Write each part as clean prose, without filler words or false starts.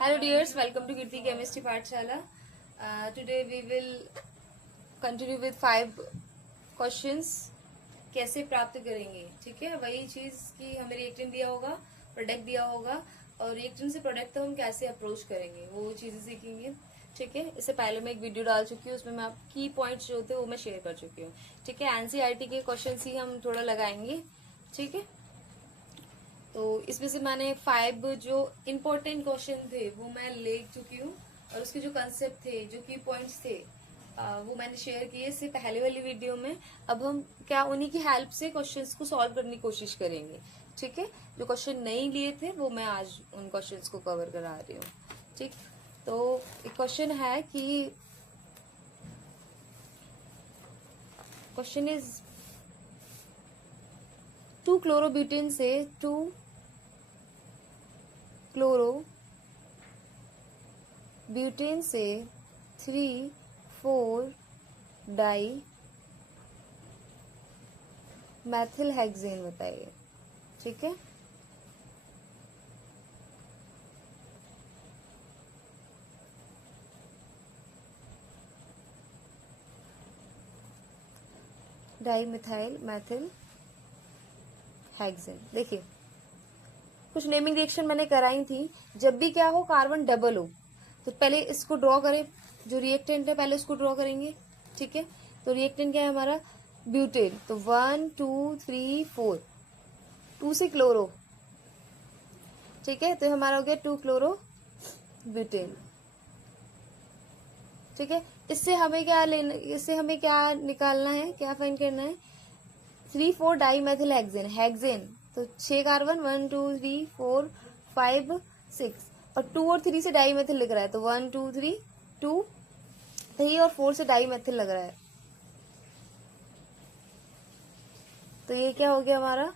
Hello dears, welcome to Kirti Chemistry Pathshala. Today we will continue with 5 questions. कैसे प्राप्त करेंगे, ठीक है। वही चीज कि हमें रिएक्टेंट दिया होगा, प्रोडक्ट दिया होगा और रिएक्टेंट से प्रोडक्ट तक हम कैसे अप्रोच करेंगे वो चीजें सीखेंगे, ठीक है। इससे पहले मैं एक वीडियो डाल चुकी हूँ, उसमें मैं आप की पॉइंट्स जो होते हैं वो मैं शेयर कर चुकी हूँ, ठीक है। एनसीईआरटी के क्वेश्चन ही हम थोड़ा लगाएंगे, ठीक है। तो इसमें से मैंने 5 जो इम्पोर्टेंट क्वेश्चन थे वो मैं ले चुकी हूँ और उसके जो कंसेप्ट थे, जो की पॉइंट्स थे वो मैंने शेयर किए इससे पहले वाली वीडियो में। अब हम क्या उन्हीं की हेल्प से क्वेश्चंस को सॉल्व करने की कोशिश करेंगे, ठीक है। जो क्वेश्चन नहीं लिए थे वो मैं आज उन क्वेश्चंस को कवर करा रही हूँ, ठीक। तो एक क्वेश्चन है कि क्वेश्चन इज 2 क्लोरोब्यूटेन से 2 क्लोरोब्यूटेन से 3,4 डाई मैथिल हेक्सेन बताइए, ठीक है। Di methyl Maithil hexane. देखिए कुछ नेमिंग रिएक्शन मैंने कराई थी। जब भी क्या हो कार्बन डबल हो तो पहले इसको ड्रॉ करें, जो रिएक्टेंट है पहले उसको ड्रॉ करेंगे, ठीक है। तो रिएक्टेंट क्या है हमारा ब्यूटेन, तो 1 2 3 4 2 से क्लोरो, ठीक है। तो हमारा हो गया 2 क्लोरो ब्यूटेन, ठीक है। इससे हमें क्या लेना, इससे हमें क्या निकालना है, क्या फाइंड करना है, 3,4 डाई मैथिल हेक्सेन। हेक्सेन तो 6 कार्बन, 1 2 3 4 5 6 और 2 और 3 से डाई मैथिल लिख रहा है, तो 1 2 3 2 3 और 4 से डाई मैथिल लग रहा है। तो ये क्या हो गया हमारा,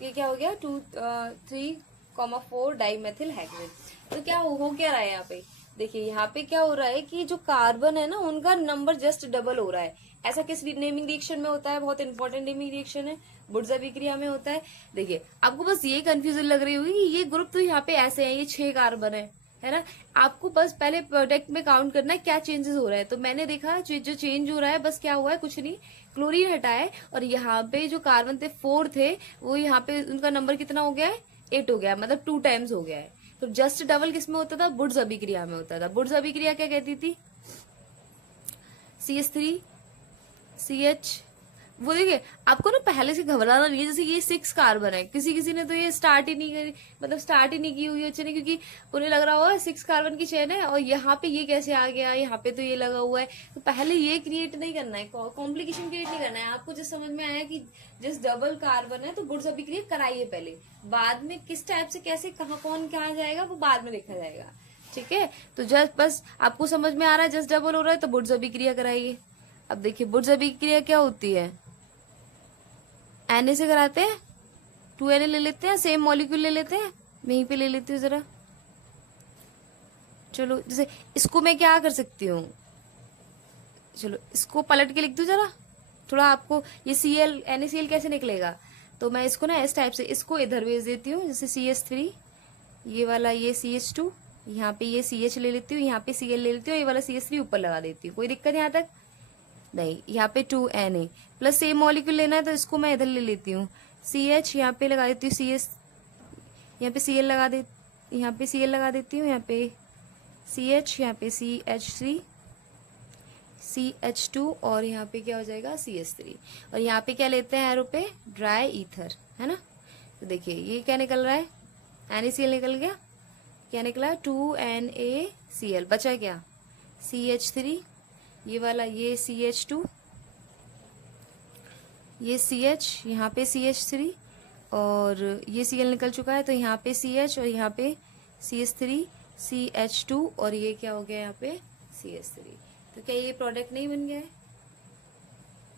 ये क्या हो गया 3,4 डाई मैथिल हेक्सेन। तो क्या हो क्या रहा है यहाँ पे, देखिए यहाँ पे क्या हो रहा है कि जो कार्बन है ना उनका नंबर जस्ट डबल हो रहा है। ऐसा किस नेमिंग रिएक्शन में होता है, बहुत इंपॉर्टेंट नेमिंग रिएक्शन है, बुर्जा विक्रिया में होता है। देखिए आपको बस ये कंफ्यूजन लग रही होगी कि ये ग्रुप तो यहाँ पे ऐसे है, ये 6 कार्बन है ना। आपको बस पहले प्रोडक्ट में काउंट करना है क्या चेंजेस हो रहा है। तो मैंने देखा जो चेंज हो रहा है बस क्या हुआ है, कुछ नहीं, क्लोरीन हटा है और यहाँ पे जो कार्बन थे 4 थे वो यहाँ पे उनका नंबर कितना हो गया है, 8 हो गया है, मतलब 2 टाइम्स हो गया है। तो जस्ट डबल किसमें होता था, बुर्ज अभिक्रिया में होता था। बुर्ज अभिक्रिया क्या कहती थी, CH3 CH। वो देखिए आपको ना पहले से घबराना नहीं है। जैसे ये 6 कार्बन है, किसी किसी ने तो ये स्टार्ट ही नहीं करी, मतलब स्टार्ट ही नहीं की हुई चेन, क्योंकि उन्हें लग रहा होगा 6 कार्बन की चेन है और यहाँ पे ये कैसे आ गया, यहाँ पे तो ये लगा हुआ है। तो पहले ये क्रिएट नहीं करना है, कॉम्प्लिकेशन क्रिएट नहीं करना है। आपको जब समझ में आया कि जिस डबल कार्बन है तो बुर्ज अभिक्रिया कराइए पहले, बाद में किस टाइप से कैसे कहाँ कौन कहाँ जाएगा वो बाद में देखा जाएगा, ठीक है। तो जस्ट बस आपको समझ में आ रहा है जस्ट डबल हो रहा है तो बुर्ज अभिक्रिया कराइए। अब देखिए बुर्ज अभिक्रिया क्या होती है, Na से कराते हैं, 2Na ले लेते हैं, सेम मॉलिक्यूल ले लेते हैं, यहीं पे ले लेती हूँ जरा। चलो जैसे इसको मैं क्या कर सकती हूँ, चलो इसको पलट के लिख दूं जरा, थोड़ा आपको ये Cl NaCl कैसे निकलेगा। तो मैं इसको ना इस टाइप से इसको इधर भेज देती हूँ, जैसे CH3 ये वाला, ये CH2 यहाँ पे ये CH ले लेती हूँ, यहाँ पे Cl ले लेती हूँ, ये वाला CH3 ऊपर लगा देती हूँ। कोई दिक्कत यहाँ तक नहीं। यहाँ पे 2Na प्लस सेम मॉलिक्यूल लेना है तो इसको मैं इधर ले लेती हूँ, CH यहाँ पे लगा देती हूँ, CS यहाँ पे Cl लगा दे, यहाँ पे Cl लगा देती हूँ, यहाँ पे CH, यहाँ पे CH3 CH2 और यहाँ पे क्या हो जाएगा CH3 और यहाँ पे क्या लेते हैं एरो पे, ड्राई ईथर, है ना। तो देखिए ये क्या निकल रहा है, NaCl निकल गया, क्या निकला 2NaCl, बचा क्या CH3, ये वाला ये CH2 ये CH, यहाँ पे CH3 और ये Cl निकल चुका है तो यहाँ पे CH और यहाँ पे CH3 CH2 और ये क्या हो गया यहाँ पे CH3। तो क्या ये प्रोडक्ट नहीं बन गया है,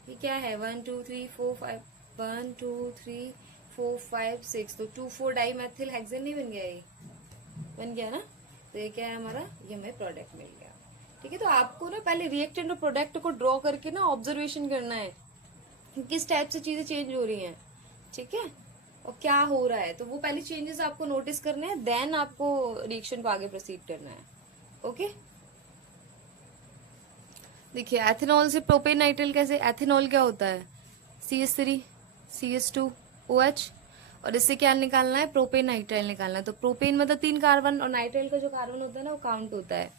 ये क्या है 1 2 3 4 5 1 2 3 4 5 6, तो 2,4 डाई मैथिल हेक्सेन नहीं बन गया, ये बन गया ना। तो ये क्या है हमारा, ये हमें प्रोडक्ट मिल गया, ठीक है। तो आपको ना पहले रिएक्टेंट और प्रोडक्ट को ड्रॉ करके ना ऑब्जर्वेशन करना है किस टाइप से चीजें चेंज हो रही हैं, ठीक है। और क्या हो रहा है, तो वो पहले चेंजेस आपको नोटिस करने हैं, देन आपको रिएक्शन को आगे प्रोसीड करना है। ओके, देखिए एथेनॉल से प्रोपेन नाइट्राइल कैसे, एथेनॉल क्या होता है CH3 CH2 OH, और इससे क्या निकालना है, प्रोपेन नाइट्राइल निकालना है। तो प्रोपेन मतलब 3 कार्बन और नाइट्राइल का जो कार्बन होता है ना वो काउंट होता है।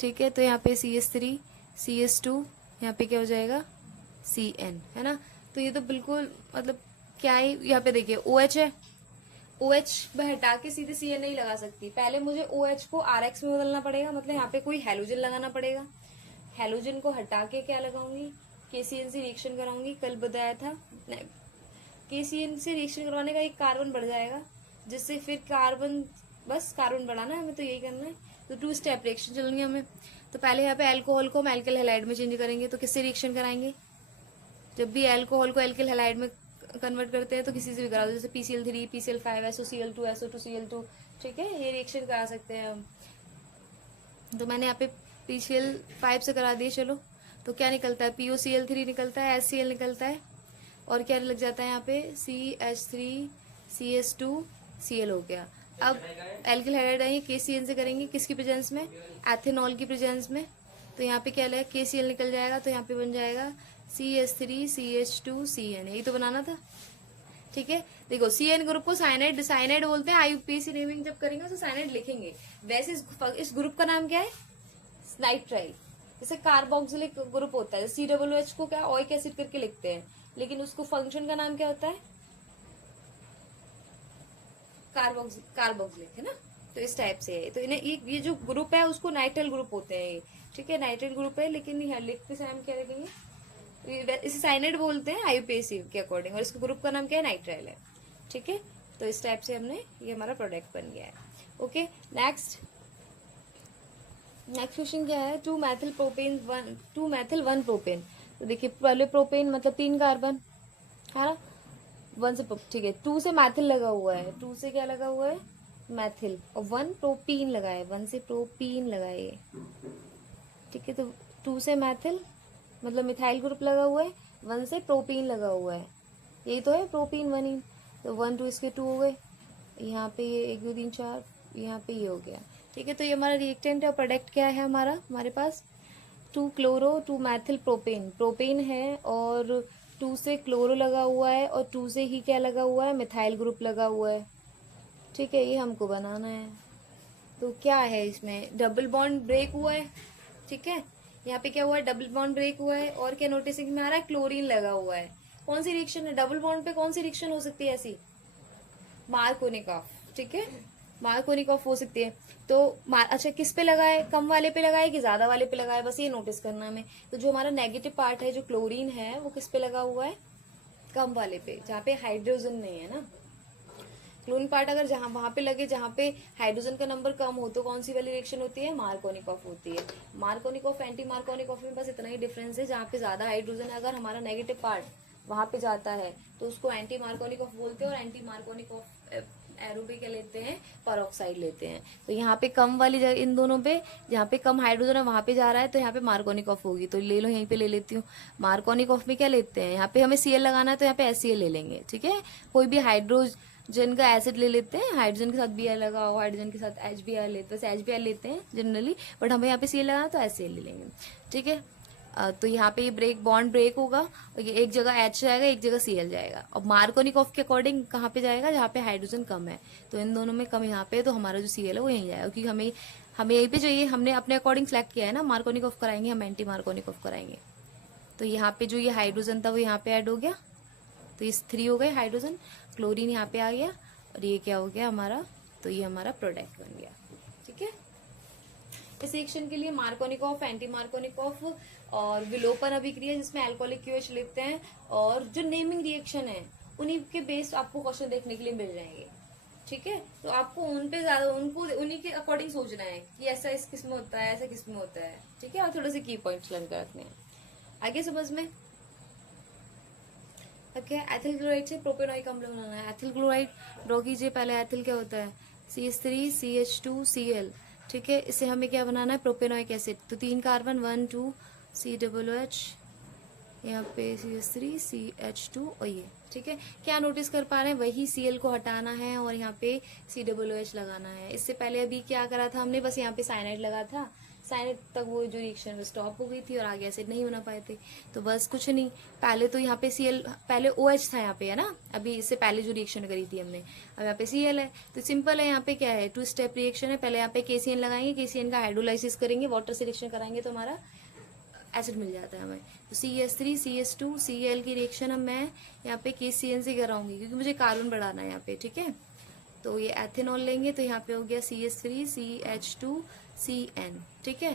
ठीक है, तो यहाँ पे CH3 CH2, यहाँ पे क्या हो जाएगा CN, है ना। तो ये तो बिल्कुल मतलब क्या है, यहाँ पे देखिए OH है, OH में हटा के सीधे CN नहीं लगा सकती, पहले मुझे OH को RX में बदलना पड़ेगा, मतलब यहाँ पे कोई हैलोजन लगाना पड़ेगा। हैलोजन को हटा के क्या लगाऊंगी, KCN से रिएक्शन कराऊंगी। कल बताया था KCN से रिएक्शन करवाने का एक कार्बन बढ़ जाएगा, जिससे फिर कार्बन, बस कार्बन बढ़ाना है हमें, तो यही करना है। तो 2 स्टेप रिएक्शन चलेंगे हमें। तो पहले यहाँ पे अल्कोहल को हम एल्किल हैलाइड में चेंज करेंगे, तो किससे रिएक्शन कराएंगे, जब भी अल्कोहल को एल्किल हैलाइड में कन्वर्ट करते हैं तो किसी से भी करा दो, जैसे PCl3 PCl5 SOCl2 SO2Cl2, ठीक है, ये रिएक्शन करा सकते हैं हम। तो मैंने यहाँ पे PCl5 से करा दिए, चलो। तो क्या निकलता है, POCl3 निकलता है, HCl निकलता है, और क्या लग जाता है यहाँ पे CH3 CH2 Cl हो गया। अब एल्किल हाइड्राइड आएंगे, KCN से करेंगे, किसकी प्रेजेंस में, एथेनॉल की प्रेजेंस में। तो यहाँ पे क्या लगेगा, KCl निकल जाएगा, तो यहाँ पे बन जाएगा CH3 CH2 CN, यही तो बनाना था। ठीक है, देखो CN ग्रुप को साइनाइड साइनाइड बोलते हैं, IUPAC नेमिंग जब करेंगे तो साइनाइड लिखेंगे। वैसे इस ग्रुप का नाम क्या है, नाइट्राइल। जैसे कार्बोक्सिलिक ग्रुप होता है, COOH को क्या ओइक एसिड करके लिखते हैं, लेकिन उसको फंक्शन का नाम क्या होता है, कार्बोक्सिलिक, है ना। तो इस टाइप से है। तो इन्हें ये जो ग्रुप है उसको नाइट्राइल ग्रुप होते हैं, ठीक है, नाइट्राइल ग्रुप है, लेकिन यहाँ लिखते समय हम क्या लिखेंगे, इसे साइनाइड बोलते हैं IUPAC के अकॉर्डिंग, और इसके ग्रुप का नाम क्या है, नाइट्राइल है। ठीक है, तो इस टाइप से हमने, ये हमारा प्रोडक्ट बन गया है। ओके, नेक्स्ट क्वेश्चन क्या है, 2 methyl one प्रोपेन। तो देखिए पहले प्रोपेन मतलब 3 कार्बन, है ना, 1 से, ठीक है, 2 से मैथिल लगा हुआ है, 2 से क्या लगा हुआ है, मैथिल, और 1 प्रोपीन लगा है, 1 से प्रोपीन लगा है ये। ठीक है, तो 2 से मैथिल मतलब मिथाइल ग्रुप लगा हुआ है, 1 से प्रोपीन लगा हुआ है, यही तो है प्रोपीन 1 ही। तो 1 2 इसके 2 हो गए, यहाँ पे ये 1 2 3 4, यहाँ पे ये हो गया। ठीक है, तो ये हमारा रिएक्टेंट है, और प्रोडक्ट क्या है हमारे पास, 2 क्लोरो 2 मैथिल प्रोपेन, प्रोपेन है और 2 से क्लोरो लगा हुआ है, और 2 से ही क्या लगा हुआ है, मिथाइल ग्रुप लगा हुआ है। ठीक है, ये हमको बनाना है। तो क्या है इसमें, डबल बॉन्ड ब्रेक हुआ है। ठीक है, यहाँ पे क्या हुआ है, डबल बॉन्ड ब्रेक हुआ है, और क्या नोटिसिंग में आ रहा है, क्लोरीन लगा हुआ है। कौन सी रिएक्शन है, डबल बॉन्ड पे कौन सी रिएक्शन हो सकती है ऐसी, मार्कोनिकॉफ। ठीक है, मार्कोनिकॉफ हो सकती है। तो अच्छा किस पे लगाए, कम वाले पे लगाए कि ज्यादा वाले पे लगाए, बस ये नोटिस करना हमें। तो जो हमारा नेगेटिव पार्ट है, जो क्लोरीन है, वो किस पे लगा हुआ है, कम वाले पे, जहाँ पे हाइड्रोजन नहीं है ना। क्लोरीन पार्ट अगर जहाँ वहां पे लगे जहाँ पे हाइड्रोजन का नंबर कम हो, तो कौन सी वाली रिएक्शन होती है, मार्कोनिकॉफ होती है। मार्कोनिकॉफ एंटी मार्कोनिकॉफ में बस इतना ही डिफरेंस है, जहाँ पे ज्यादा हाइड्रोजन है, अगर हमारा नेगेटिव पार्ट वहां पे जाता है तो उसको एंटी मार्कोनिकॉफ बोलते हैं, और एंटी मार्कोनिकॉफ एरो पे क्या लेते हैं, परऑक्साइड लेते हैं। तो यहाँ पे कम वाली जगह, इन दोनों पे जहाँ पे कम हाइड्रोजन है वहां पे जा रहा है, तो यहाँ पे मार्कोनिकॉफ होगी। तो ले लो, यहीं पे ले लेती हूँ। मार्कोनिकॉफ में क्या लेते हैं, यहाँ पे हमें Cl लगाना है, तो यहाँ पे HCl ले लेंगे। ठीक है, कोई भी हाइड्रोजन का एसिड ले लेते हैं, हाइड्रोजन के साथ Br लगा हो, हाइड्रोजन के साथ HBr लेते हैं, HBr लेते हैं जनरली, बट हमें यहाँ पे Cl लगाना, तो HCl ले लेंगे। ठीक है, तो यहाँ पे ये बॉन्ड ब्रेक होगा, और ये एक जगह H जाएगा, एक जगह Cl जाएगा। और मार्कोनिकॉफ के अकॉर्डिंग कहाँ पे जाएगा, जहाँ पे हाइड्रोजन कम है। तो इन दोनों में कम यहाँ पे, तो हमारा जो Cl है वो यहीं जाएगा, क्योंकि हमें यहीं पे चाहिए, हमने अपने अकॉर्डिंग सेलेक्ट किया है ना, मार्कोनिकॉफ कराएंगे हम, एंटी मार्कोनिकॉफ कराएंगे। तो यहाँ पे जो ये हाइड्रोजन था वो यहाँ पे ऐड हो गया, तो ये 3 हो गए हाइड्रोजन, क्लोरीन यहाँ पे आ गया, और ये क्या हो गया हमारा, तो ये हमारा प्रोडक्ट बन गया। ठीक है, इस रिएक्शन के लिए मार्कोनिकॉफ, एंटी मार्कोनिकॉफ और विलोपन अभिक्रिया, जिसमें अल्कोहलिक QH लिखते हैं, और जो नेमिंग रिएक्शन है उन्हीं के बेस्ड आपको क्वेश्चन देखने के लिए मिल जाएंगे। ठीक है, तो आपको उन पे ज्यादा, उनको उन्हीं के अकॉर्डिंग सोचना है कि ऐसा इस किस्म में होता है, ऐसा किस में होता है। ठीक है, और थोड़े से की पॉइंट्स लर्न कर रखने हैं आगे समझ में। ओके, एथिल क्लोराइड से प्रोपेनॉइक अम्ल बनाना है। एथिल क्लोराइड ड्रॉ कीजिए, पहले एथिल क्या होता है, CH3 CH2 Cl। ठीक है, इसे हमें क्या बनाना है, प्रोपेनॉइक एसिड। तो 3 कार्बन 1 2 COOH, यहाँ पे CH3 CH2 और ये। ठीक है, क्या नोटिस कर पा रहे हैं, वही Cl को हटाना है और यहाँ पे COOH लगाना है। इससे पहले अभी क्या करा था हमने, बस यहाँ पे साइनाइड लगा था, साइनाइड तक वो जो रिएक्शन स्टॉप हो गई थी और आगे एसिड नहीं बना पाए थे। तो बस कुछ नहीं, पहले तो यहाँ पे Cl, पहले OH था यहाँ पे, है ना, अभी इससे पहले जो रिएक्शन करी थी हमने, अब यहाँ पे Cl है। तो सिंपल है, यहाँ पे क्या है, 2 स्टेप रिएक्शन है। पहले यहाँ पे KCN लगाएंगे, KCN का हाइड्रोलाइसिस करेंगे, वाटर से रिएक्शन कराएंगे तो हमारा एसिड मिल जाता है हमें। तो CH3 CH2 Cl की रिएक्शन अब मैं यहाँ पे KCN से कराऊंगी क्योंकि मुझे कार्बन बढ़ाना है यहाँ पे, ठीक है। तो ये एथेनॉल लेंगे तो यहाँ पे हो गया CH3 CH2 CN, ठीक है,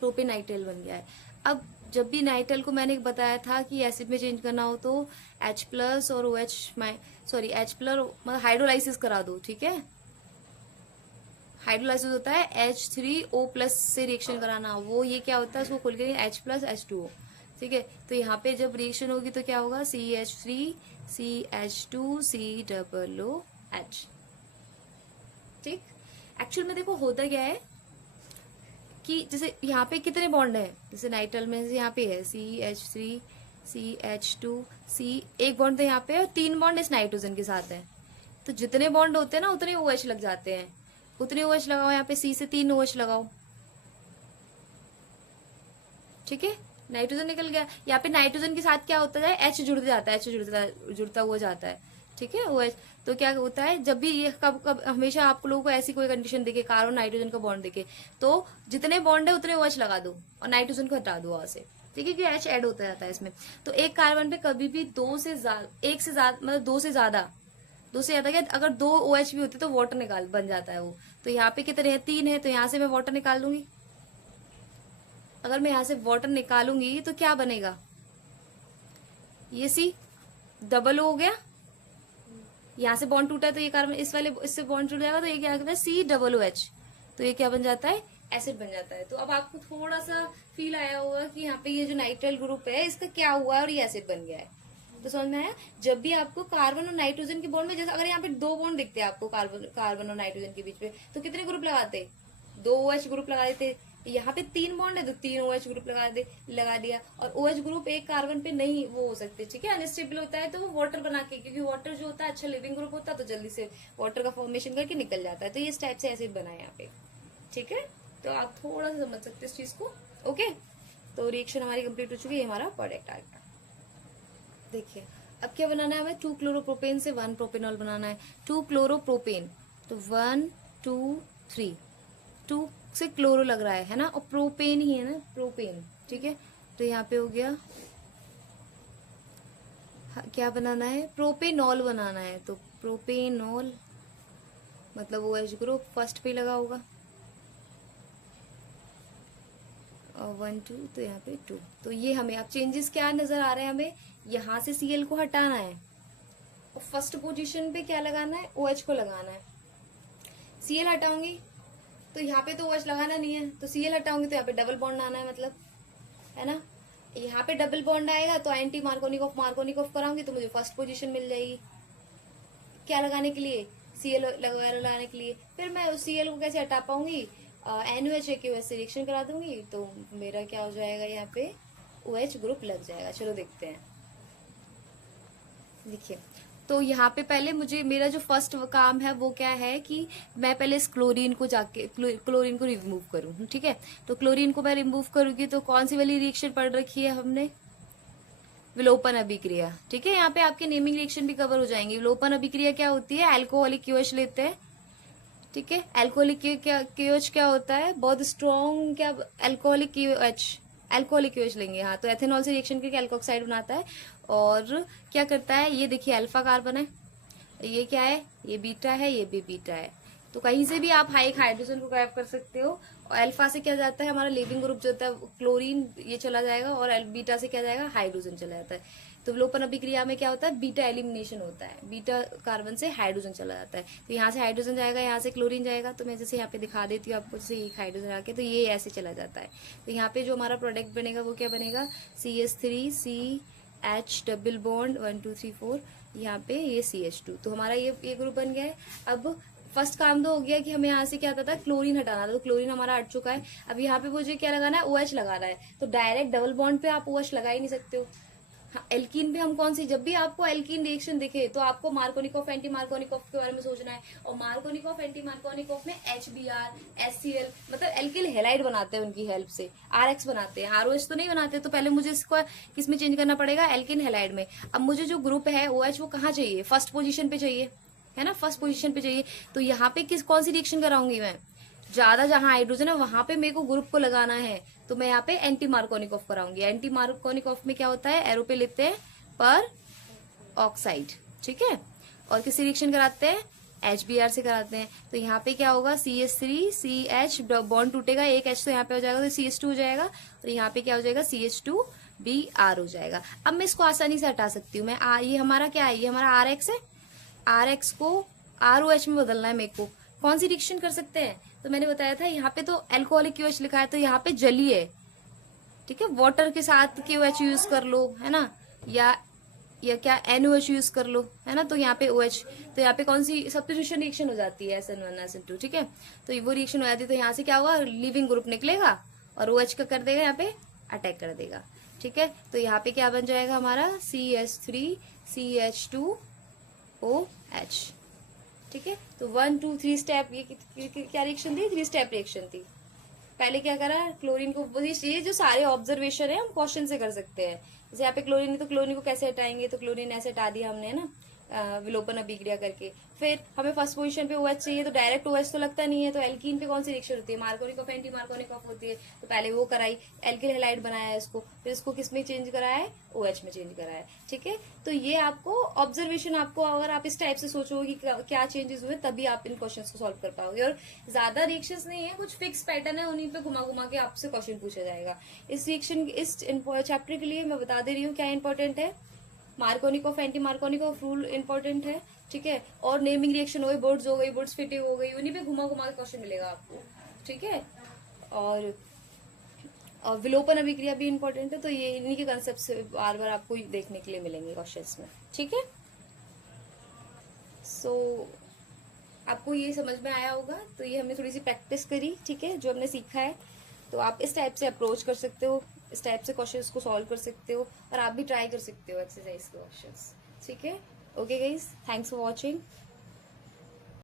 प्रोपेनाइट्रेल बन गया है। अब जब भी नाइट्रेल को मैंने बताया था कि एसिड में चेंज करना हो तो H+ और OH H+ मतलब हाइड्रोलाइसिस करा दो, ठीक है। हाइड्रोलाइसिस होता है H3O+ से रिएक्शन कराना, वो ये क्या होता है, उसको खोल के H+ H2O, ठीक है। तो यहाँ पे जब रिएक्शन होगी तो क्या होगा, CH3 CH2 COOH, ठीक। एक्चुअल में देखो होता क्या है कि जैसे यहाँ पे कितने बॉन्ड है, जैसे नाइट्रल में से यहाँ पे है CH3 CH2 C, एक बॉन्ड तो यहाँ पे और 3 बॉन्ड इस नाइट्रोजन के साथ है। तो जितने बॉन्ड होते हैं ना उतने OH लग जाते हैं, उतने OH लगाओ, यहाँ पे C से 3 OH लगाओ, ठीक है, नाइट्रोजन निकल गया। यहाँ पे नाइट्रोजन के साथ क्या होता है, H जुड़ जाता है, H जुड़ता हुआ जाता है, ठीक है, OH। तो क्या होता है, जब भी ये कब हमेशा आप लोगों को ऐसी कोई कंडीशन दिखे, कार्बन नाइट्रोजन का बॉन्ड दिखे, तो जितने बॉन्ड है उतने OH लगा दो और नाइट्रोजन को हटा दो वहां से, ठीक है, क्योंकि H ऐड होता जाता है इसमें। तो एक कार्बन पे कभी भी 2 से ज्यादा, 1 से ज्यादा मतलब 2 से ज्यादा क्या, अगर 2 OH भी होते तो वाटर बन जाता है वो। तो यहाँ पे कितने हैं, 3 है, तो यहाँ से मैं वाटर निकाल दूंगी। अगर मैं यहाँ से वाटर निकालूंगी तो क्या बनेगा, ये C डबल हो गया, यहाँ से बॉन्ड टूटा है तो ये कार्बन इस वाले इससे बॉन्ड टूट जाएगा, तो ये क्या होता है COOH, तो ये क्या बन जाता है, एसिड बन जाता है। तो अब आपको थोड़ा सा फील आया होगा कि यहाँ पे ये जो नाइट्राइल ग्रुप है इसका क्या हुआ है और ये एसिड बन गया है। तो समझ में आया, जब भी आपको कार्बन और नाइट्रोजन के बॉन्ड में, जैसे अगर यहाँ पे 2 बॉन्ड दिखते हैं आपको कार्बन और नाइट्रोजन के बीच में, तो कितने ग्रुप लगाते, 2 OH ग्रुप लगा देते। यहाँ पे 3 बॉन्ड है तो 3 OH ग्रुप लगा दिया। और OH ग्रुप एक कार्बन पे नहीं वो हो सकते, ठीक है, अनस्टेबल होता है, तो वो वाटर बना के, क्योंकि वाटर जो होता है अच्छा लिविंग ग्रुप होता है तो जल्दी से वाटर का फॉर्मेशन करके निकल जाता है। तो ये इस टाइप से एसिड बना है यहाँ पे, ठीक है। तो आप थोड़ा सा समझ सकते हैं इस चीज को, ओके। तो रिएक्शन हमारी कंप्लीट हो चुकी है, हमारा प्रोडक्ट आ गया। देखिए अब क्या बनाना है हमें, 2 क्लोरोप्रोपेन से 1 प्रोपेनॉल बनाना है। 2 क्लोरोप्रोपेन, तो 1 2 3, 2 से क्लोरो लग रहा है ना, और प्रोपेन ही है ना, प्रोपेन, ठीक है। तो यहाँ पे हो गया, क्या बनाना है, प्रोपेनॉल बनाना है। तो प्रोपेनॉल मतलब OH ग्रुप फर्स्ट पे लगा होगा, और 1 2, तो यहाँ पे 2। तो ये हमें अब चेंजेस क्या नजर आ रहे हैं, हमें यहाँ से Cl को हटाना है और फर्स्ट पोजीशन पे क्या लगाना है, OH को लगाना है। Cl हटाऊंगी तो यहाँ पे तो OH लगाना नहीं है, तो Cl हटाऊंगी तो यहाँ पे डबल बॉन्ड आना है, मतलब, है ना। यहाँ पे डबल बॉन्ड आएगा तो एंटी मार्कोनिकोव कराऊंगी तो मुझे फर्स्ट पोजीशन मिल जाएगी। क्या लगाने के लिए, Cl लगाने के लिए। फिर मैं उस Cl को कैसे हटा पाऊंगी, NaOH से रिएक्शन करा दूंगी तो मेरा क्या हो जाएगा, यहाँ पे OH ग्रुप लग जाएगा। चलो देखते हैं, देखिए। तो यहाँ पे पहले मुझे, मेरा जो फर्स्ट काम है वो क्या है कि मैं पहले इस क्लोरीन को रिमूव करूँ, ठीक है। तो क्लोरीन को मैं रिमूव करूंगी तो कौन सी वाली रिएक्शन पढ़ रखी है हमने, विलोपन अभिक्रिया, ठीक है। यहाँ पे आपके नेमिंग रिएक्शन भी कवर हो जाएंगे। विलोपन अभिक्रिया क्या होती है, अल्कोहलिक KOH लेते हैं, ठीक है। अल्कोहलिक KOH क्या होता है, बहुत स्ट्रॉन्ग, क्या अल्कोहलिक KOH लेंगे, हाँ। तो एथेनॉल से रिएक्शन करके अल्कोक्साइड बनाता है और क्या करता है, ये देखिए अल्फा कार्बन है, ये क्या है, ये बीटा है, ये भी बीटा है। तो कहीं से भी आप हाइड्रोजन को गायब कर सकते हो। और अल्फा से क्या जाता है, हमारा लिविंग ग्रुप जो होता है क्लोरीन, ये चला जाएगा, और बीटा से क्या जाएगा, हाइड्रोजन चला जाता है। तो विलोपन अभिक्रिया में क्या होता है, बीटा एलिमिनेशन होता है, बीटा कार्बन से हाइड्रोजन चला जाता है। तो यहाँ से हाइड्रोजन जाएगा, यहाँ से क्लोरीन जाएगा। तो मैं जैसे यहाँ पे दिखा देती हूँ आपको, जैसे एक हाइड्रोजन आके, तो ये ऐसे चला जाता है। तो यहाँ पे जो हमारा प्रोडक्ट बनेगा वो क्या बनेगा, CH3 CH डबल बॉन्ड 1 2 3 4, यहाँ पे ये CH2। तो हमारा ये ग्रुप बन गया है। अब फर्स्ट काम तो हो गया कि हमें यहाँ से क्या आता था, क्लोरीन हटाना था। तो क्लोरीन हमारा हट चुका है। अब यहाँ पे मुझे क्या लगाना है, OH लगाना है। तो डायरेक्ट डबल बॉन्ड पे आप OH लगा ही नहीं सकते हो, हाँ, एल्कीन पे हम कौन सी, जब भी आपको एल्कीन रिएक्शन दिखे तो आपको मार्कोनिकॉफ एंटी मार्कोनिकॉफ के बारे में सोचना है। और मार्कोनिकॉफ एंटी मार्कोनिकॉफ में HBr, HCl मतलब एल्किल हैलाइड बनाते हैं उनकी हेल्प से, RX बनाते हैं, ROH तो नहीं बनाते। तो पहले मुझे इसको किस में चेंज करना पड़ेगा, एल्किन हैलाइड में। अब मुझे जो ग्रुप है OH वो कहाँ चाहिए, फर्स्ट पोजिशन पे चाहिए, है ना, फर्स्ट पोजिशन पे चाहिए। तो यहाँ पे कौन सी रिएक्शन कराऊंगी मैं, ज्यादा जहां हाइड्रोजन है वहां पे मेरे को ग्रुप को लगाना है, तो मैं यहाँ पे एंटी मार्कोनिकॉफ कराऊंगी। एंटी मार्कोनिकॉफ में क्या होता है, एरो पे लेते हैं पर ऑक्साइड, ठीक है। और किसी रिएक्शन कराते हैं, HBr से कराते हैं। तो यहाँ पे क्या होगा, CH3CH बॉन्ड टूटेगा, एक H तो यहाँ पे हो जाएगा, तो CH2 हो जाएगा, और यहाँ पे क्या हो जाएगा, CH2Br हो जाएगा। अब मैं इसको आसानी से हटा सकती हूँ मैं, ये हमारा क्या है, ये हमारा RX है, RX को ROH में बदलना है मेरे को। कौन सी रिएक्शन कर सकते हैं, तो मैंने बताया था यहाँ पे तो अल्कोहलिक QH लिखा है, तो यहाँ पे जली है, ठीक है, वाटर के साथ QH यूज कर लो, है ना, या क्या NOH यूज कर लो, है ना। तो यहाँ पे OH, तो यहाँ पे कौन सी सब्स्टिट्यूशन रिएक्शन हो जाती है, SN1 SN2, ठीक है। तो वो रिएक्शन हो जाती है, तो यहाँ से क्या होगा, लिविंग ग्रुप निकलेगा और OH का कर देगा यहाँ पे अटैक कर देगा, ठीक है। तो यहाँ पे क्या बन जाएगा हमारा, CH3CH2OH, ठीक है। तो 1 2 3 स्टेप, ये क्या रिएक्शन थी, 3 स्टेप रिएक्शन थी। पहले क्या करा, क्लोरीन को, ये जो सारे ऑब्जर्वेशन है हम क्वेश्चन से कर सकते हैं। जैसे यहाँ पे क्लोरीन है तो क्लोरीन को कैसे हटाएंगे, तो क्लोरीन ऐसे हटा दिया हमने, है ना, विलोपन अभिक्रिया करके। फिर हमें फर्स्ट पोजीशन पे OH चाहिए, तो डायरेक्ट OH तो लगता नहीं है, तो एल्कीन पे कौन सी रिएक्शन होती है, मार्कोनिकॉफ एंटी मार्कोनिकॉफ होती है। तो पहले वो कराई, एल्किल हैलाइड बनाया इसको, फिर इसको किस में चेंज कराया है, OH में चेंज कराया है, ठीक है। तो ये आपको ऑब्जर्वेशन, आपको अगर आप इस टाइप से सोचोगे कि क्या चेंजेस हुए, तभी आप इन क्वेश्चन को सॉल्व कर पाओगे। और ज्यादा रिएक्शंस नहीं है, कुछ फिक्स पैटर्न है, उन्हीं पे घुमा घुमा के आपसे क्वेश्चन पूछा जाएगा। इस रिएक्शन, इस चैप्टर के लिए मैं बता दे रही हूँ क्या इंपॉर्टेंट है, Markovnikov anti Markovnikov rule important है, ठीक है। और नेमिंग रिएक्शन हो गई, बोर्ड्स हो गई, बोर्ड्स फिटिंग हो गई, उन्हीं पे घुमा घुमा के क्वेश्चन मिलेगा आपको, ठीक है। और विलोपन अभिक्रिया भी इंपॉर्टेंट है, तो ये इन्हीं के कंसेप्ट से बार बार आपको देखने के लिए मिलेंगे क्वेश्चंस में, ठीक है। सो आपको ये समझ में आया होगा, तो ये हमने थोड़ी सी प्रैक्टिस करी, ठीक है, जो हमने सीखा है। तो आप इस टाइप से अप्रोच कर सकते हो, इस टाइप से क्वेश्चंस को सॉल्व कर सकते हो, और आप भी ट्राई कर सकते हो एक्सरसाइज के क्वेश्चंस, ठीक है। Okay guys, thanks for watching.